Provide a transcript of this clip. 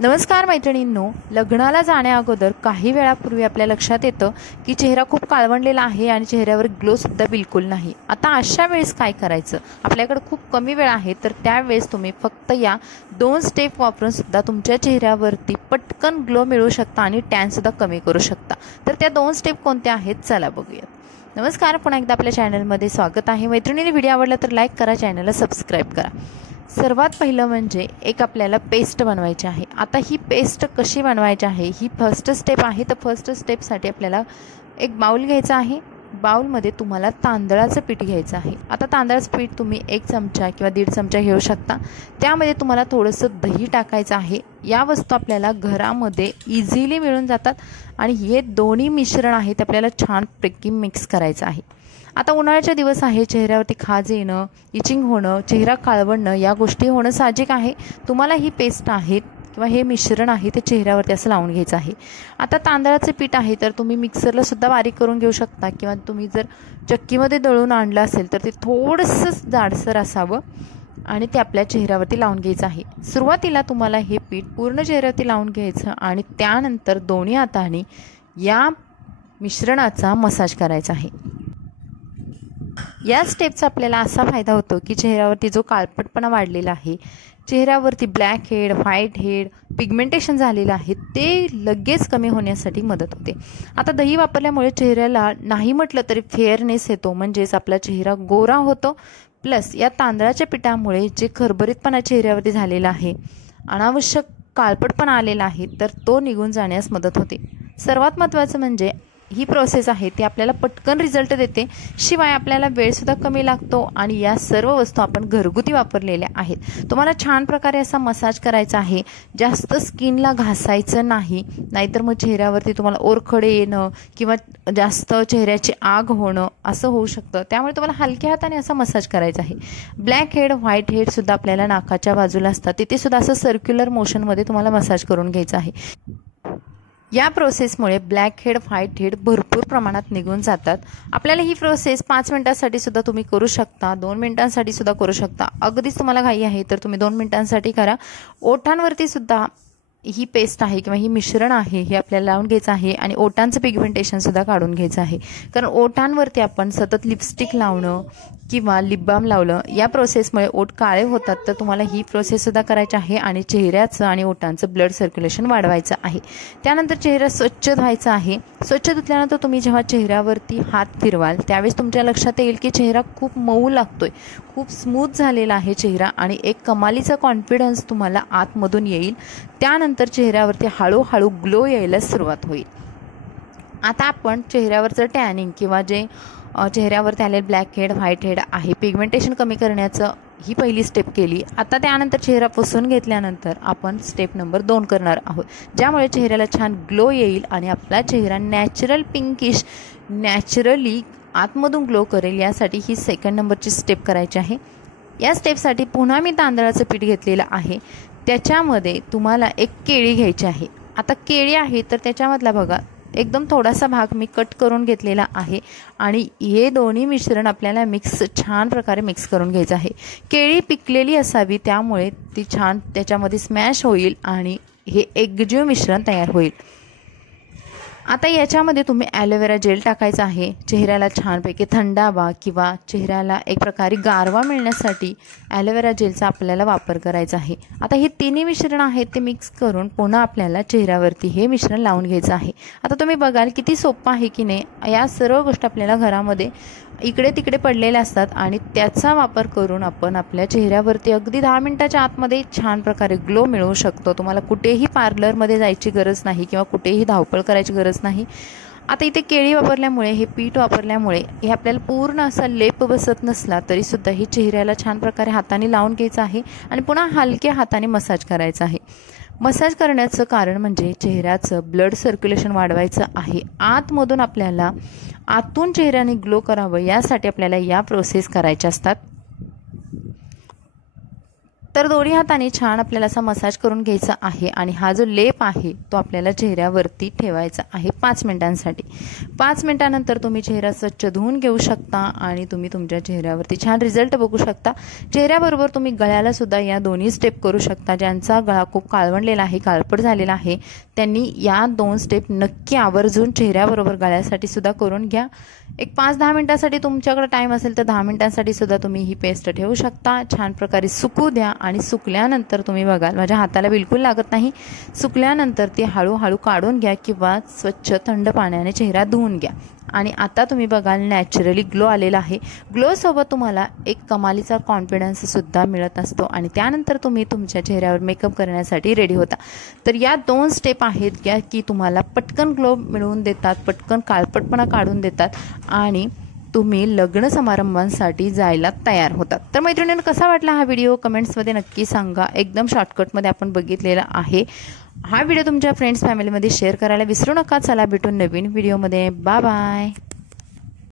नमस्कार मैत्रिणींनो, लग्नाला जाण्याअगोदर काही वेळापूर्वी आपल्या लक्षात येतं की चेहरा खूप काळवंडलेला आहे आणि चेहऱ्यावर ग्लो सुद्धा बिलकुल नाही। आता अशा वेळेस काय करायचं? आपल्याकडे खूप कमी वेळ आहे, तर त्यावेळेस तुम्ही फक्त या 2 स्टेप वापरून सुद्धा तुमच्या चेहऱ्यावरती पटकन ग्लो मिळवू शकता आणि टॅन सुद्धा कमी करू शकता। तर त्या 2 स्टेप कोणत्या आहेत चला बघूयात। नमस्कार, पुन्हा एकदा आपल्या चॅनलमध्ये स्वागत आहे। मैत्रिणींनी व्हिडिओ आवडला तर लाईक करा, चॅनलला सबस्क्राईब करा। सर्वात पहिलं म्हणजे एक आपल्याला पेस्ट बनवायची आहे। आता ही पेस्ट कशी बनवायची आहे ही फर्स्ट स्टेप आहे। तर फर्स्ट स्टेपसाठी आपल्याला एक बाउल घ्यायचा आहे। बाउलमध्ये तुम्हाला तांदळाचं पीठ घ्यायचं आहे। आता तांदळाचं पीठ तुम्ही 1 चमचा किंवा 1.5 चमचा घेऊ शकता। त्यामध्ये तुम्हाला थोडंसं दही टाकायचं आहे। या वस्तू आपल्याला घरामध्ये इझिली मिळून जातात आणि हे दोन्ही मिश्रण आहे ते आपल्याला छानपैकी मिक्स करायचं आहे। आता उन्हाळ्याचे दिवस आहे, चेहऱ्यावरती खाज येणं, इचिंग होणं, चेहरा काळवणं या गोष्टी होणं साहजिक आहे। तुम्हाला ही पेस्ट आहे किंवा हे मिश्रण आहे ते चेहऱ्यावरती असं लावून घ्यायचं आहे। आता तांदळाचे पीठ आहे तर तुम्ही मिक्सरला सुद्धा बारीक करून घेऊ शकता किंवा तुम्ही जर चक्कीमध्ये दळून आणलं असेल तर ते थोडंसं जाडसर असावं आणि ते आपल्या चेहऱ्यावरती लावून घ्यायचं आहे। सुरुवातीला तुम्हाला हे पीठ पूर्ण चेहऱ्यावरती लावून घ्यायचं आणि त्यानंतर दोन्ही हातांनी या मिश्रणाचा मसाज करायचा आहे। या स्टेपचा आपल्याला असा फायदा होतो की चेहऱ्यावरती जो काळपटपणा वाढलेला आहे, चेहऱ्यावरती black head, white head, pigmentation झालेलं आहे ते लगेच कमी होण्यासाठी मदत होते। आता दही वापरल्यामुळे चेहऱ्याला नाही म्हटलं तरी फेअरनेस येतो, म्हणजेच आपला चेहरा गोरा होतो। प्लस या तांदळाच्या पिठामुळे जे खरबरीतपणा चेहऱ्यावरती झालेला आहे, अनावश्यक काळपटपणा आलेला आहे, तर तो निघून जाण्यास मदत होते। सर्वात महत्त्वाचं म्हणजे ही प्रोसेस आहे ती आपल्याला पटकन रिझल्ट देते, शिवाय आपल्याला वेळसुद्धा कमी लागतो आणि या सर्व वस्तू आपण घरगुती वापरलेल्या आहेत। तुम्हाला छान प्रकारे असा मसाज करायचा आहे, जास्त स्किनला घासायचं नाही, नाहीतर मग चेहऱ्यावरती तुम्हाला ओरखडे येणं किंवा जास्त चेहऱ्याची आग होणं असं होऊ शकतं। त्यामुळे तुम्हाला हलक्या हाताने असा मसाज करायचा आहे। ब्लॅक हेड, व्हाईट हेड सुद्धा आपल्याला नाकाच्या बाजूला असतात, तिथे सुद्धा असं सर्क्युलर मोशनमध्ये तुम्हाला मसाज करून घ्यायचं आहे। या प्रोसेसमुळे ब्लॅक हेड, व्हाईट हेड भरपूर प्रमाणात निघून जातात। आपल्याला ही प्रोसेस 5 मिनिटांसाठी सुद्धा तुम्ही करू शकता, 2 मिनिटांसाठी सुद्धा करू शकता। अगदीच तुम्हाला घाई आहे तर तुम्ही 2 मिनिटांसाठी करा। ओठांवरती सुद्धा ही पेस्ट आहे किंवा ही मिश्रण आहे हे आपल्याला लावून घ्यायचं आहे आणि ओठांचं पिगमेंटेशन सुद्धा काढून घ्यायचं आहे। कारण ओठांवरती आपण सतत लिपस्टिक लावणं किंवा लिप बाम लावलं या प्रोसेसमुळे ओठ काळे होतात, तर तुम्हाला ही प्रोसेस सुद्धा करायची आहे आणि चेहऱ्याचं आणि ओठांचं ब्लड सर्क्युलेशन वाढवायचं आहे। त्यानंतर चेहरा स्वच्छ धुवायचा आहे। स्वच्छ धुतल्यानंतर तुम्ही जेव्हा चेहऱ्यावरती हात फिरवाल त्यावेळेस तुमच्या लक्षात येईल की चेहरा खूप मऊ लागतोय, खूप स्मूथ झालेला आहे चेहरा आणि एक कमालीचा कॉन्फिडन्स तुम्हाला आतमधून येईल। त्यानंतर चेहऱ्यावरती हळूहळू ग्लो यायला सुरुवात होईल। आता आपण चेहऱ्यावरचं टॅनिंग किंवा जे चेहऱ्यावरती आलेले ब्लॅक हेड, व्हाईट हेड आहे, पिगमेंटेशन कमी करण्याचं ही पहिली स्टेप केली। आता त्यानंतर चेहरा पुसून घेतल्यानंतर आपण स्टेप नंबर 2 करणार आहोत, ज्यामुळे चेहऱ्याला छान ग्लो येईल आणि आपला चेहरा नॅचरल पिंकिश, नॅचरली आतमधून ग्लो करेल। यासाठी ही सेकंड नंबरची स्टेप करायची आहे। या स्टेपसाठी पुन्हा मी तांदळाचं पीठ घेतलेलं आहे, त्याच्यामध्ये तुम्हाला एक केळी घ्यायची आहे। आता केळी आहे तर त्याच्यामधला बघा एकदम थोडासा भाग मी कट करून घेतलेला आहे आणि हे दोन्ही मिश्रण आपल्याला छान प्रकारे मिक्स करून घ्यायचं आहे। केळी पिकलेली असावी, त्यामुळे ती छान त्याच्यामध्ये स्मॅश होईल आणि हे एकजीव मिश्रण तयार होईल। आता याच्यामध्ये तुम्ही ॲलोवेरा जेल टाकायचं आहे। चेहऱ्याला छानपैकी थंडावा किंवा चेहऱ्याला एक प्रकारे गारवा मिळण्यासाठी ॲलोवेरा जेलचा आपल्याला वापर करायचा आहे। आता हे तिन्ही मिश्रण आहेत ते मिक्स करून पुन्हा आपल्याला चेहऱ्यावरती हे मिश्रण लावून घ्यायचं आहे। आता तुम्ही बघाल किती सोपं आहे की नाही। या सर्व गोष्टी आपल्याला घरामध्ये इकडे तिकडे पडलेल्या असतात आणि त्याचा वापर करून आपण आपल्या चेहऱ्यावरती अगदी 10 मिनिटाच्या आतमध्ये छान प्रकारे ग्लो मिळवू शकतो। तुम्हाला कुठेही पार्लरमध्ये जायची गरज नाही किंवा कुठेही धावपळ करायची गरज नाही। आता इथे केळी वापरल्यामुळे, हे पीठ वापरल्यामुळे हे आपल्याला पूर्ण असा लेप बसत नसला तरी सुद्धा हे चेहऱ्याला छान प्रकारे हाताने लावून घ्यायचं आहे आणि पुन्हा हलक्या हाताने मसाज करायचा आहे। मसाज करण्याचं कारण म्हणजे चेहऱ्याचं ब्लड सर्क्युलेशन वाढवायचं आहे। आतमधून आपल्याला आतून चेहऱ्याने ग्लो करावं यासाठी आपल्याला या प्रोसेस करायच्या असतात। तर दोन्ही हाताने छान आपल्याला असा मसाज करून घ्यायचा आहे आणि हा जो लेप आहे तो आपल्याला चेहऱ्यावरती ठेवायचा आहे 5 मिनिटांसाठी. 5 मिनिटानंतर तुम्ही चेहरा स्वच्छ धुवून घेऊ शकता आणि तुम्ही तुमच्या चेहऱ्यावरती छान रिझल्ट बघू शकता. चेहऱ्याबरोबर तुम्ही गळ्याला सुद्धा या दोन्ही स्टेप करू शकता. ज्यांचा गळा खूप काळवंडलेला आहे, काळपट झालेला आहे, त्यांनी या 2 स्टेप नक्की आवर्जून चेहऱ्याबरोबर गळ्यासाठी सुद्धा करून घ्या. एक 5-10 मिनिटांसाठी तुमच्याकडे टाईम असेल तर 10 मिनिटांसाठी सुद्धा तुम्ही ही पेस्ट ठेवू शकता. छान प्रकारे सुकू द्या आणि सुकल्यानंतर तुम्ही बघाल माझ्या हाताला बिलकुल लागत नाही. सुकल्यानंतर ती हळूहळू काढून घ्या किंवा स्वच्छ थंड पाण्याने चेहरा धुवून घ्या. आणि आता तुम्ही बघाल नॅचरली ग्लो आलेला आहे. ग्लोसोबत तुम्हाला एक कमालीचा कॉन्फिडन्ससुद्धा मिळत असतो आणि त्यानंतर तुम्ही तुमच्या चेहऱ्यावर मेकअप करण्यासाठी रेडी होता. तर या 2 स्टेप आहेत या की तुम्हाला पटकन ग्लो मिळवून देतात, पटकन काळपटपणा काढून देतात आणि तुम्ही लग्न समारंभांसाठी जायला तयार होतात. तर मैत्रिणींनो, कसा वाटला हा व्हिडिओ कमेंट्समध्ये नक्की सांगा. एकदम शॉर्टकटमध्ये आपण बघितलेला आहे. हा व्हिडिओ तुमच्या फ्रेंड्स फॅमिलीमध्ये शेअर करायला विसरू नका. चला भेटून नवीन व्हिडिओमध्ये. Bye bye.